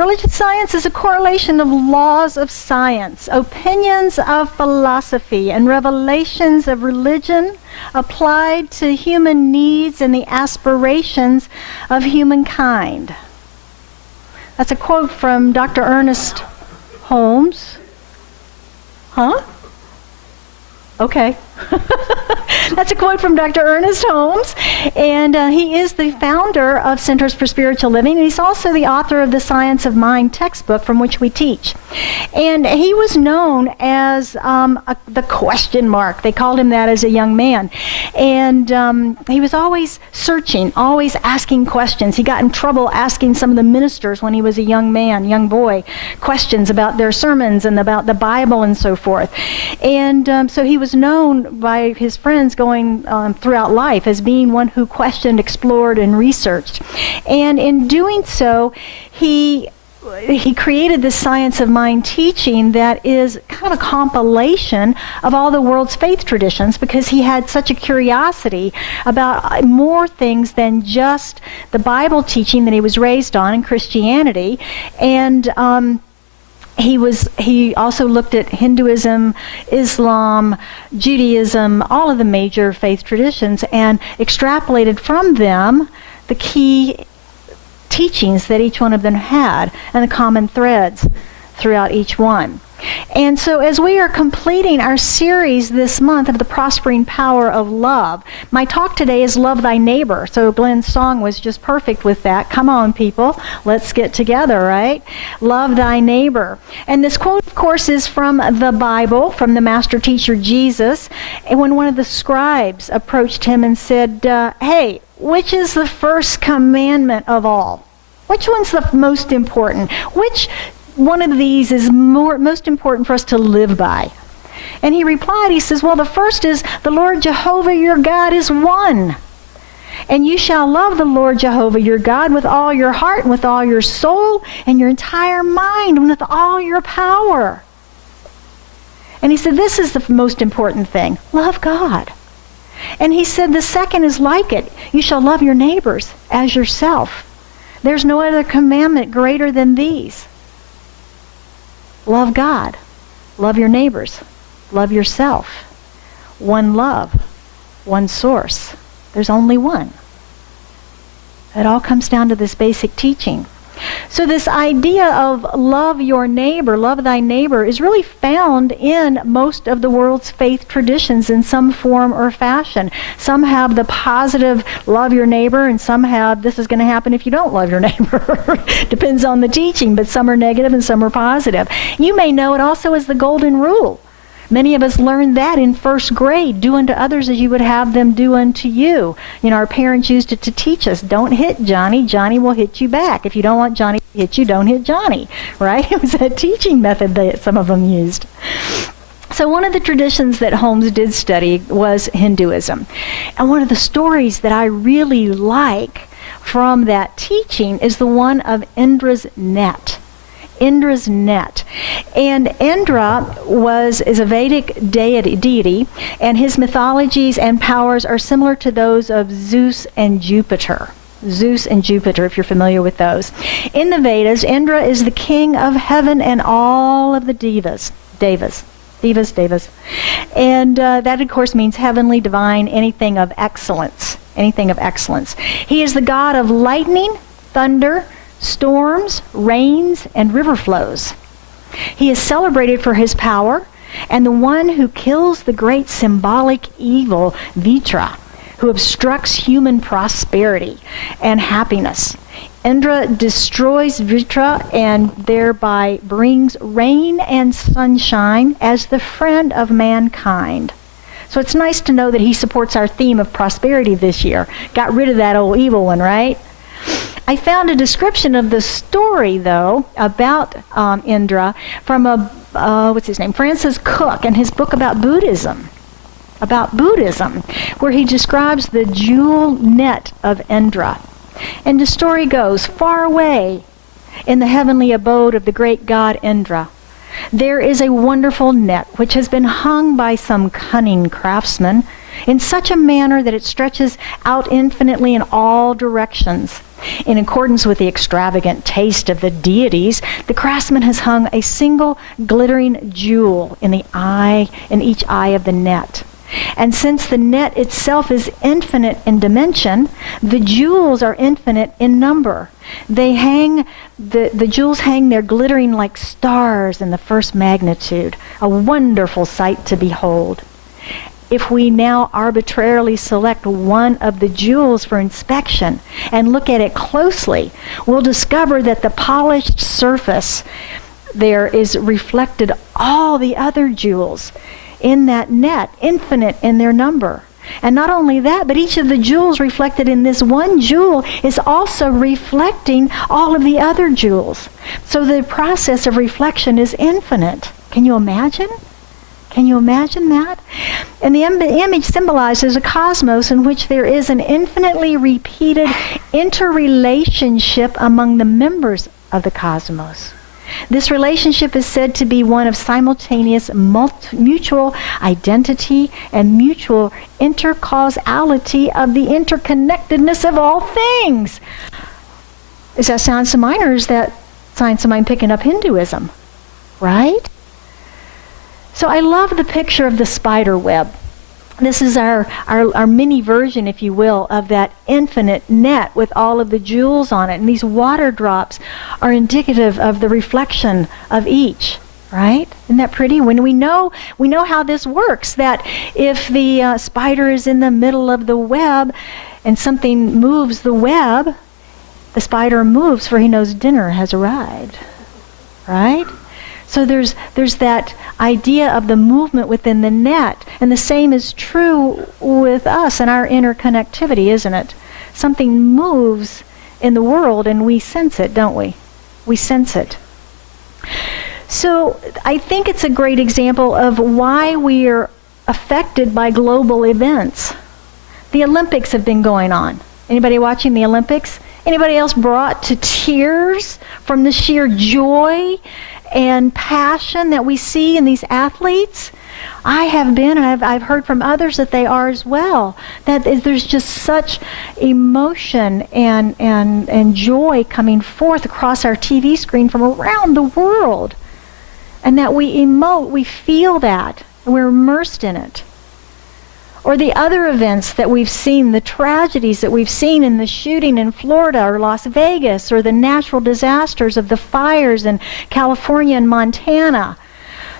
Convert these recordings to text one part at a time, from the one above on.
Religious science is a correlation of laws of science, opinions of philosophy, and revelations of religion applied to human needs and the aspirations of humankind. That's a quote from Dr. Ernest Holmes. Huh? Okay. That's a quote from Dr. Ernest Holmes, and he is the founder of Centers for Spiritual Living, and he's also the author of the Science of Mind textbook from which we teach. And he was known as the question mark. They called him that as a young man. And he was always searching, always asking questions. He got in trouble asking some of the ministers when he was a young man, young boy, questions about their sermons and about the Bible and so forth. And so he was known by his friends going throughout life as being one who questioned, explored, and researched. And in doing so, he created this Science of Mind teaching that is kind of a compilation of all the world's faith traditions, because he had such a curiosity about more things than just the Bible teaching that he was raised on in Christianity. And he also looked at Hinduism, Islam, Judaism, all of the major faith traditions, and extrapolated from them the key teachings that each one of them had and the common threads throughout each one. And so as we are completing our series this month of the prospering power of love, my talk today is Love Thy Neighbor. So Glenn's song was just perfect with that. Come on, people. Let's get together, right? Love thy neighbor. And this quote, of course, is from the Bible, from the master teacher Jesus. And when one of the scribes approached him and said, hey, which is the first commandment of all? Which one's the most important? Which one of these is most important for us to live by? And he replied, he says, well, the first is, the Lord Jehovah your God is one. And you shall love the Lord Jehovah your God with all your heart and with all your soul and your entire mind and with all your power. And he said, this is the most important thing. Love God. And he said, the second is like it. You shall love your neighbors as yourself. There's no other commandment greater than these. Love God. Love your neighbors. Love yourself. One love. One source. There's only one. It all comes down to this basic teaching. So this idea of love your neighbor, love thy neighbor, is really found in most of the world's faith traditions in some form or fashion. Some have the positive love your neighbor, and some have this is going to happen if you don't love your neighbor. Depends on the teaching, but some are negative and some are positive. You may know it also as the golden rule. Many of us learned that in first grade. Do unto others as you would have them do unto you. You know, our parents used it to teach us, don't hit Johnny. Johnny will hit you back. If you don't want Johnny to hit you, don't hit Johnny. Right? It was a teaching method that some of them used. So one of the traditions that Holmes did study was Hinduism. And one of the stories that I really like from that teaching is the one of Indra's net. Indra's net. And Indra is a Vedic deity, and his mythologies and powers are similar to those of Zeus and Jupiter. Zeus and Jupiter, if you're familiar with those. In the Vedas, Indra is the king of heaven and all of the devas. And that, of course, means heavenly, divine, anything of excellence. Anything of excellence. He is the god of lightning, thunder, storms, rains, and river flows. He is celebrated for his power, and the one who kills the great symbolic evil, Vitra, who obstructs human prosperity and happiness. Indra destroys Vitra and thereby brings rain and sunshine as the friend of mankind. So it's nice to know that he supports our theme of prosperity this year. Got rid of that old evil one, right? I found a description of the story, though, about Indra from Francis Cook, in his book about Buddhism, where he describes the jewel net of Indra. And the story goes, far away in the heavenly abode of the great god Indra, there is a wonderful net which has been hung by some cunning craftsman in such a manner that it stretches out infinitely in all directions. In accordance with the extravagant taste of the deities, the craftsman has hung a single glittering jewel in each eye of the net. And since the net itself is infinite in dimension, the jewels are infinite in number. The jewels hang there glittering like stars in the first magnitude, a wonderful sight to behold. If we now arbitrarily select one of the jewels for inspection and look at it closely, we'll discover that the polished surface there is reflected all the other jewels in that net, infinite in their number. And not only that, but each of the jewels reflected in this one jewel is also reflecting all of the other jewels. So the process of reflection is infinite. Can you imagine? Can you imagine that? And the image symbolizes a cosmos in which there is an infinitely repeated interrelationship among the members of the cosmos. This relationship is said to be one of simultaneous mutual identity and mutual intercausality of the interconnectedness of all things. Is that science of mind, or is that science of mind picking up Hinduism? Right? So I love the picture of the spider web. This is our mini version, if you will, of that infinite net with all of the jewels on it. And these water drops are indicative of the reflection of each, right? Isn't that pretty? When we know how this works, that if the spider is in the middle of the web and something moves the web, the spider moves, for he knows dinner has arrived, right? So there's that idea of the movement within the net. And the same is true with us and our interconnectivity, isn't it? Something moves in the world and we sense it, don't we? We sense it. So I think it's a great example of why we are affected by global events. The Olympics have been going on. Anybody watching the Olympics? Anybody else brought to tears from the sheer joy and passion that we see in these athletes? I have been, and I've heard from others that they are as well. That there's just such emotion and joy coming forth across our TV screen from around the world. And that we emote, we feel that, and we're immersed in it. Or the other events that we've seen, the tragedies that we've seen in the shooting in Florida or Las Vegas, or the natural disasters of the fires in California and Montana,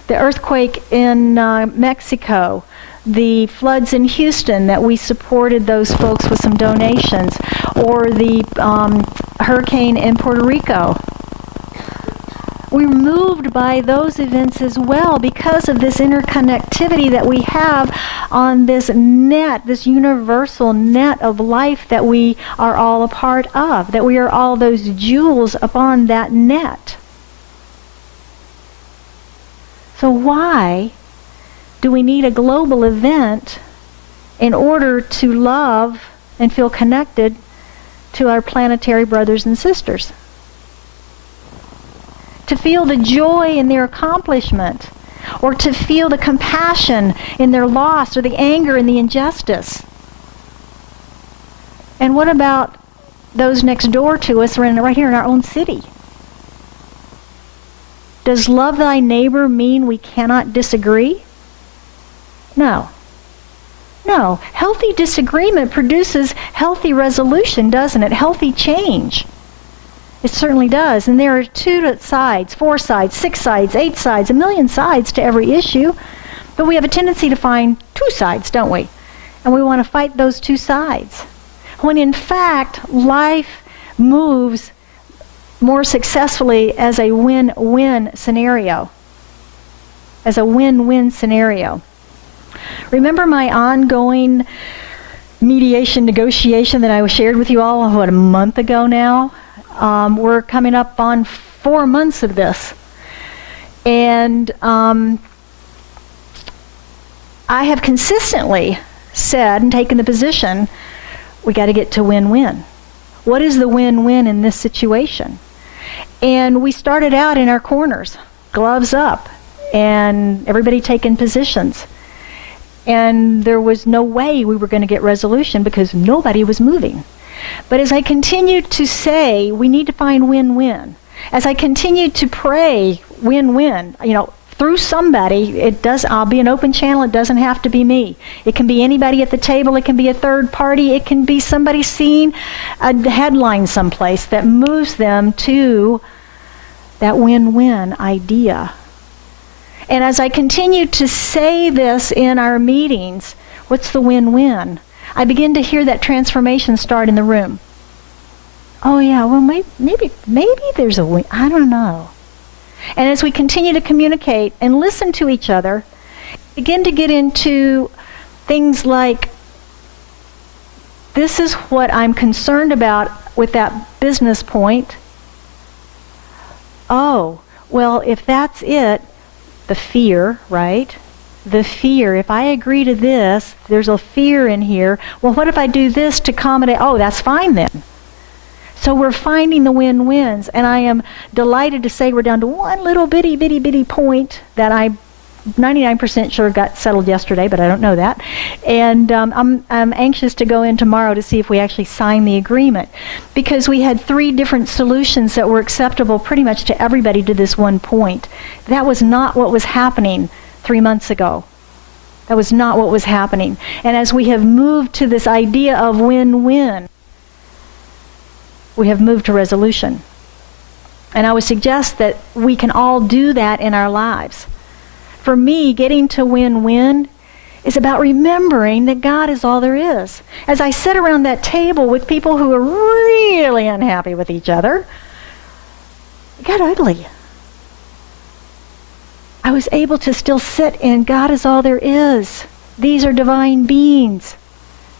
the earthquake in Mexico, the floods in Houston that we supported those folks with some donations, or the hurricane in Puerto Rico. We're moved by those events as well because of this interconnectivity that we have on this net, this universal net of life that we are all a part of, that we are all those jewels upon that net. So why do we need a global event in order to love and feel connected to our planetary brothers and sisters? To feel the joy in their accomplishment, or to feel the compassion in their loss, or the anger in the injustice. And what about those next door to us, or right here in our own city? Does love thy neighbor mean we cannot disagree? No. No. Healthy disagreement produces healthy resolution, doesn't it? Healthy change. It certainly does. And there are 2 sides, 4 sides, 6 sides, 8 sides, a million sides to every issue. But we have a tendency to find 2 sides, don't we? And we want to fight those 2 sides. When in fact, life moves more successfully as a win-win scenario. As a win-win scenario. Remember my ongoing mediation negotiation that I shared with you all, a month ago now? We're coming up on 4 months of this. And I have consistently said and taken the position, we got to get to win-win. What is the win-win in this situation? And we started out in our corners, gloves up, and everybody taking positions. And there was no way we were going to get resolution because nobody was moving. But as I continued to say, we need to find win-win. As I continued to pray, win-win, through somebody, I'll be an open channel, it doesn't have to be me. It can be anybody at the table, it can be a third party, it can be somebody seeing a headline someplace that moves them to that win-win idea. And as I continue to say this in our meetings, what's the win-win? I begin to hear that transformation start in the room. Oh yeah, well maybe there's a win. I don't know. And as we continue to communicate and listen to each other, begin to get into things like, this is what I'm concerned about with that business point. Oh, well, if that's it, the fear, right? The fear. If I agree to this, there's a fear in here. Well, what if I do this to accommodate? Oh, that's fine then. So we're finding the win-wins, and I am delighted to say we're down to one little bitty point that I'm 99% sure got settled yesterday, but I don't know that. And I'm anxious to go in tomorrow to see if we actually sign the agreement, because we had 3 different solutions that were acceptable pretty much to everybody to this one point. That was not what was happening 3 months ago. That was not what was happening. And as we have moved to this idea of win-win, we have moved to resolution. And I would suggest that we can all do that in our lives. For me, getting to win-win is about remembering that God is all there is. As I sit around that table with people who are really unhappy with each other, it got ugly. I was able to still sit in God is all there is. These are divine beings.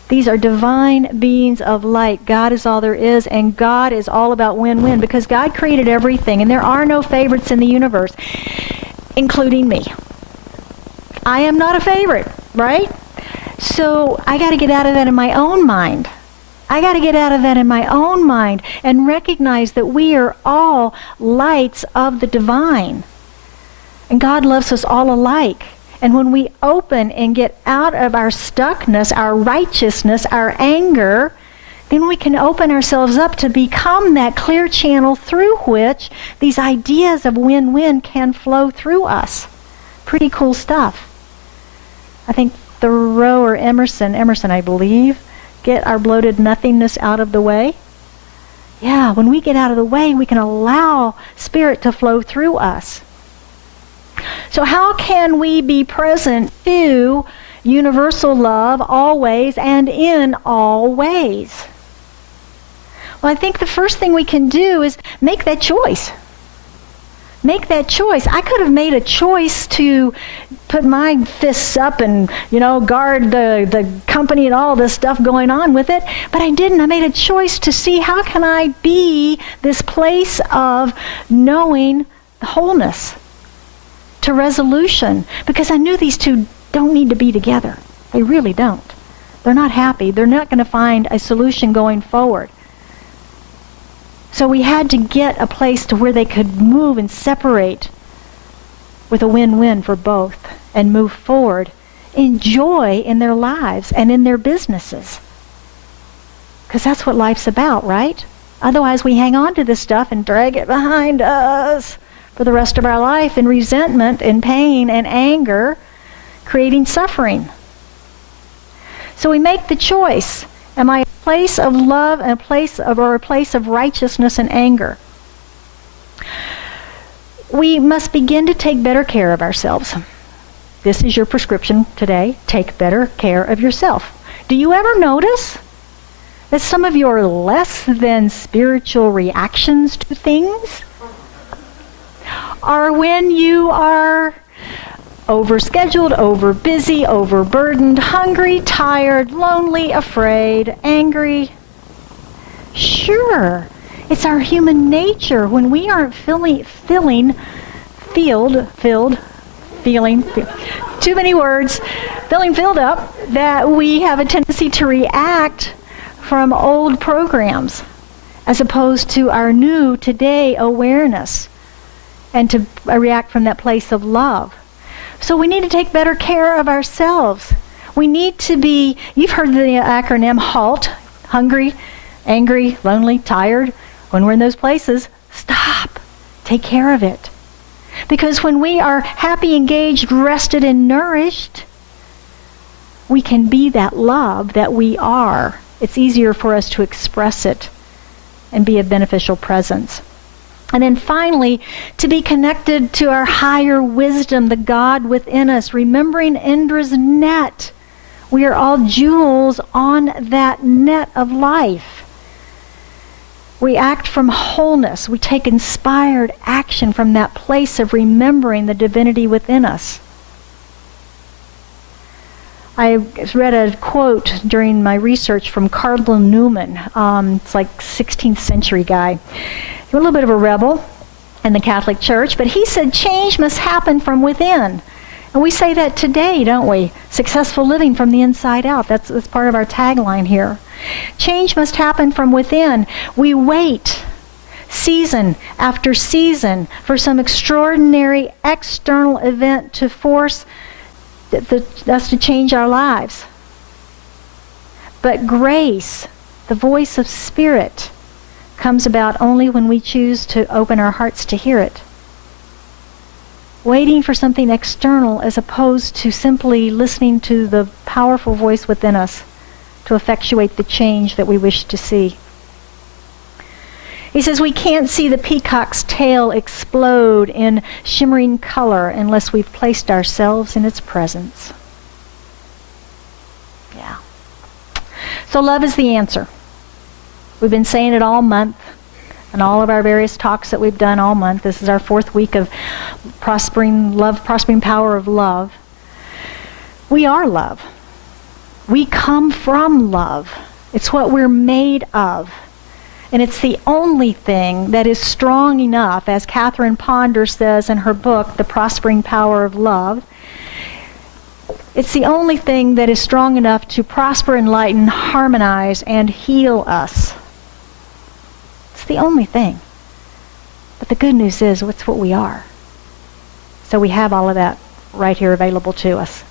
These are divine beings of light. God is all there is, and God is all about win-win, because God created everything, and there are no favorites in the universe, including me. I am not a favorite, right? So I got to get out of that in my own mind. I got to get out of that in my own mind and recognize that we are all lights of the divine. And God loves us all alike. And when we open and get out of our stuckness, our righteousness, our anger, then we can open ourselves up to become that clear channel through which these ideas of win-win can flow through us. Pretty cool stuff. I think Thoreau or Emerson, I believe, get our bloated nothingness out of the way. Yeah, when we get out of the way, we can allow Spirit to flow through us. So how can we be present to universal love always and in all ways? Well, I think the first thing we can do is make that choice. Make that choice. I could have made a choice to put my fists up and, guard the company and all this stuff going on with it, but I didn't. I made a choice to see how can I be this place of knowing the wholeness, to resolution, because I knew these two don't need to be together. They really don't. They're not happy. They're not going to find a solution going forward. So we had to get a place to where they could move and separate with a win-win for both and move forward in joy in their lives and in their businesses. Because that's what life's about, right? Otherwise we hang on to this stuff and drag it behind us for the rest of our life in resentment and pain and anger, creating suffering. So we make the choice. Am I a place of love and a place of righteousness and anger? We must begin to take better care of ourselves. This is your prescription today. Take better care of yourself. Do you ever notice that some of your less than spiritual reactions to things are when you are overscheduled, overbusy, overburdened, hungry, tired, lonely, afraid, angry? Sure, it's our human nature when we aren't feeling filled up, that we have a tendency to react from old programs as opposed to our new today awareness, and to react from that place of love. So we need to take better care of ourselves. We need to be, you've heard the acronym HALT, hungry, angry, lonely, tired. When we're in those places, stop. Take care of it. Because when we are happy, engaged, rested, and nourished, we can be that love that we are. It's easier for us to express it and be a beneficial presence. And then finally, to be connected to our higher wisdom, the God within us, remembering Indra's net. We are all jewels on that net of life. We act from wholeness. We take inspired action from that place of remembering the divinity within us. I read a quote during my research from Cardinal Newman. It's like 16th century guy. He was a little bit of a rebel in the Catholic Church, but he said change must happen from within. And we say that today, don't we? Successful living from the inside out. That's part of our tagline here. Change must happen from within. We wait season after season for some extraordinary external event to force us to change our lives. But grace, the voice of Spirit, comes about only when we choose to open our hearts to hear it. Waiting for something external as opposed to simply listening to the powerful voice within us to effectuate the change that we wish to see. He says we can't see the peacock's tail explode in shimmering color unless we've placed ourselves in its presence. Yeah. So love is the answer. We've been saying it all month and all of our various talks that we've done all month. This is our 4th week of prospering love, prospering power of love. We are love. We come from love. It's what we're made of. And it's the only thing that is strong enough, as Catherine Ponder says in her book, The Prospering Power of Love, it's the only thing that is strong enough to prosper, enlighten, harmonize, and heal us. It's the only thing. But the good news is, it's what we are. So we have all of that right here available to us.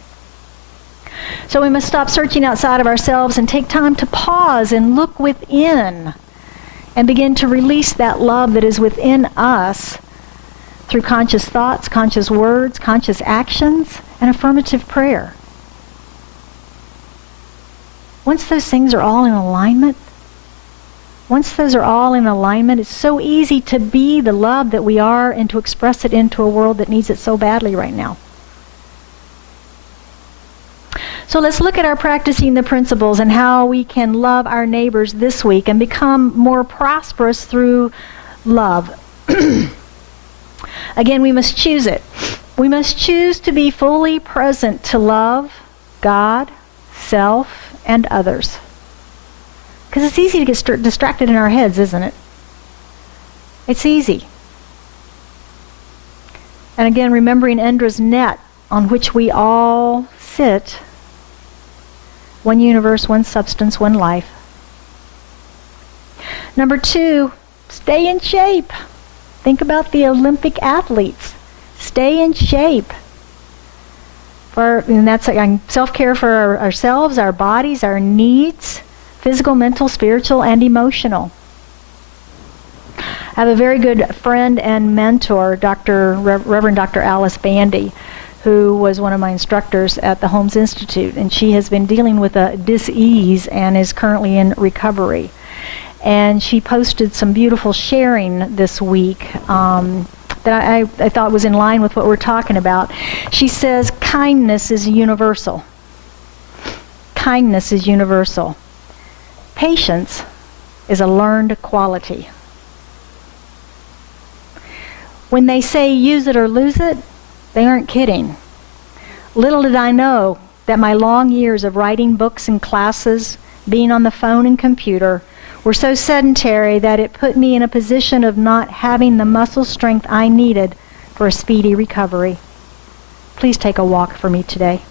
So we must stop searching outside of ourselves and take time to pause and look within and begin to release that love that is within us through conscious thoughts, conscious words, conscious actions, and affirmative prayer. Once those things are all in alignment, it's so easy to be the love that we are and to express it into a world that needs it so badly right now. So let's look at our practicing the principles and how we can love our neighbors this week and become more prosperous through love. Again, we must choose it. We must choose to be fully present to love God, self, and others. Because it's easy to get distracted in our heads, isn't it? It's easy. And again, remembering Indra's net on which we all sit. One universe, one substance, one life. Number 2, stay in shape. Think about the Olympic athletes. Stay in shape. And that's self-care for ourselves, our bodies, our needs, physical, mental, spiritual, and emotional. I have a very good friend and mentor, Reverend Dr. Alice Bandy, who was one of my instructors at the Holmes Institute, and she has been dealing with a dis-ease and is currently in recovery. And she posted some beautiful sharing this week that I thought was in line with what we're talking about. She says, kindness is universal. Kindness is universal. Patience is a learned quality. When they say use it or lose it, they aren't kidding. Little did I know that my long years of writing books and classes, being on the phone and computer, were so sedentary that it put me in a position of not having the muscle strength I needed for a speedy recovery. Please take a walk for me today.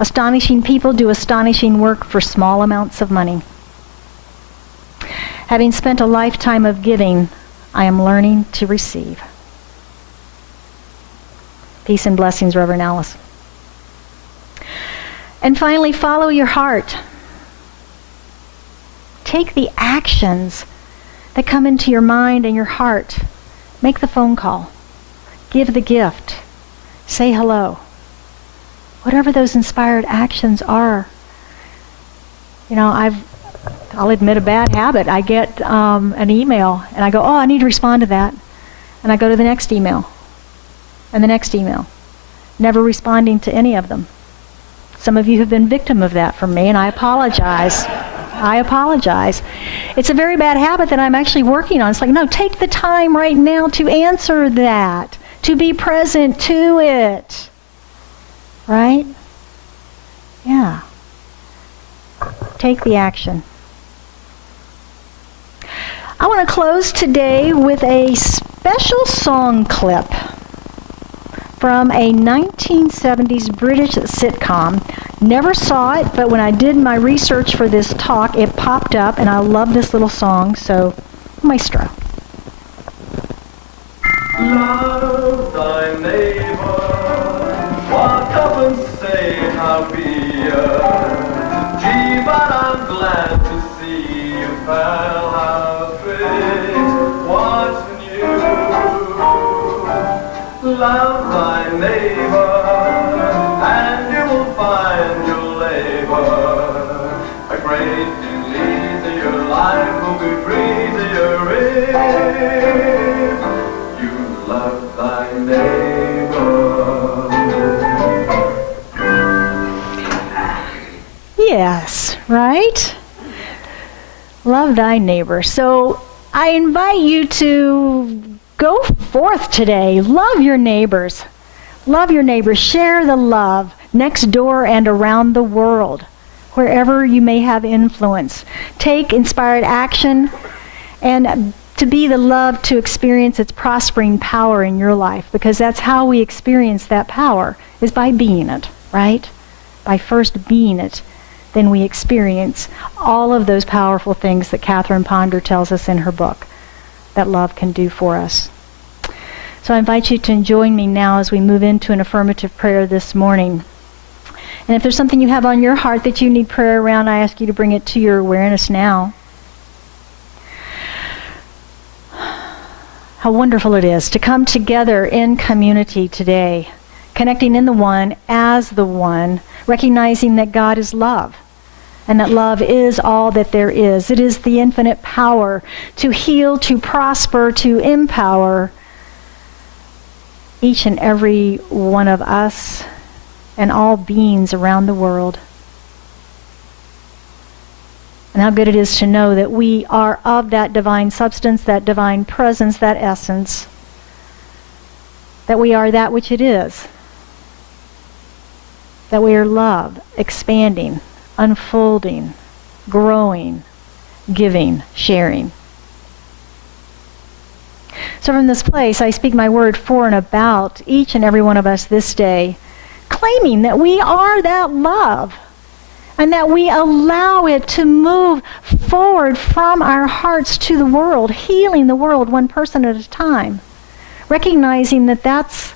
Astonishing people do astonishing work for small amounts of money. Having spent a lifetime of giving, I am learning to receive. Peace and blessings, Reverend Alice. And finally, follow your heart. Take the actions that come into your mind and your heart. Make the phone call. Give the gift. Say hello. Whatever those inspired actions are. You know, I'll admit a bad habit. I get an email and I go, oh, I need to respond to that. And I go to the next email and the next email, never responding to any of them. Some of you have been victim of that from me, and I apologize. I apologize. It's a very bad habit that I'm actually working on. It's like, no, take the time right now to answer that, to be present to it. Right? Yeah. Take the action. I want to close today with a special song clip from a 1970s British sitcom. Never saw it, but when I did my research for this talk, it popped up, and I love this little song, so maestro. Love thy neighbor, walk up and say how be ya. Gee, but I'm glad to see you, pal, how things watching you. Love thy neighbor, and you will find your labor a great deal easier. Your life will be breezier if you love thy neighbor. Yes, right? Love thy neighbor. So I invite you to go forth today. Love your neighbors. Love your neighbors. Share the love next door and around the world, wherever you may have influence. Take inspired action and to be the love to experience its prospering power in your life, because that's how we experience that power, is by being it, right? By first being it, then we experience all of those powerful things that Catherine Ponder tells us in her book that love can do for us. So I invite you to join me now as we move into an affirmative prayer this morning. And if there's something you have on your heart that you need prayer around, I ask you to bring it to your awareness now. How wonderful it is to come together in community today, connecting in the one as the one, recognizing that God is love, and that love is all that there is. It is the infinite power to heal, to prosper, to empower each and every one of us and all beings around the world. And how good it is to know that we are of that divine substance, that divine presence, that essence, that we are that which it is, that we are love, expanding, unfolding, growing, giving, sharing. So from this place, I speak my word for and about each and every one of us this day, claiming that we are that love, and that we allow it to move forward from our hearts to the world, healing the world one person at a time, recognizing that that's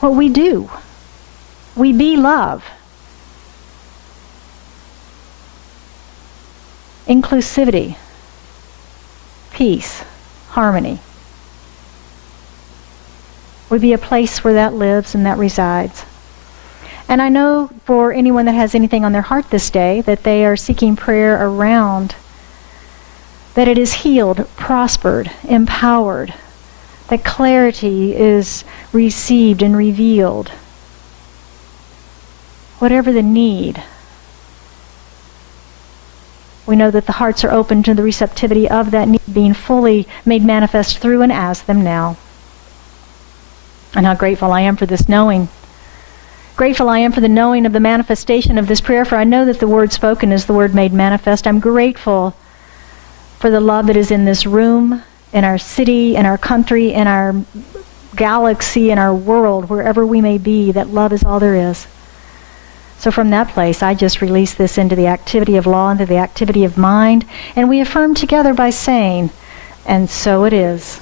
what we do. We be love. Inclusivity, peace, harmony. We be a place where that lives and that resides. And I know for anyone that has anything on their heart this day that they are seeking prayer around, that it is healed, prospered, empowered, that clarity is received and revealed. Whatever the need, we know that the hearts are open to the receptivity of that need being fully made manifest through and as them now. And how grateful I am for this knowing. Grateful I am for the knowing of the manifestation of this prayer, for I know that the word spoken is the word made manifest. I'm grateful for the love that is in this room, in our city, in our country, in our galaxy, in our world, wherever we may be, that love is all there is. So from that place, I just release this into the activity of law, into the activity of mind, and we affirm together by saying, and so it is.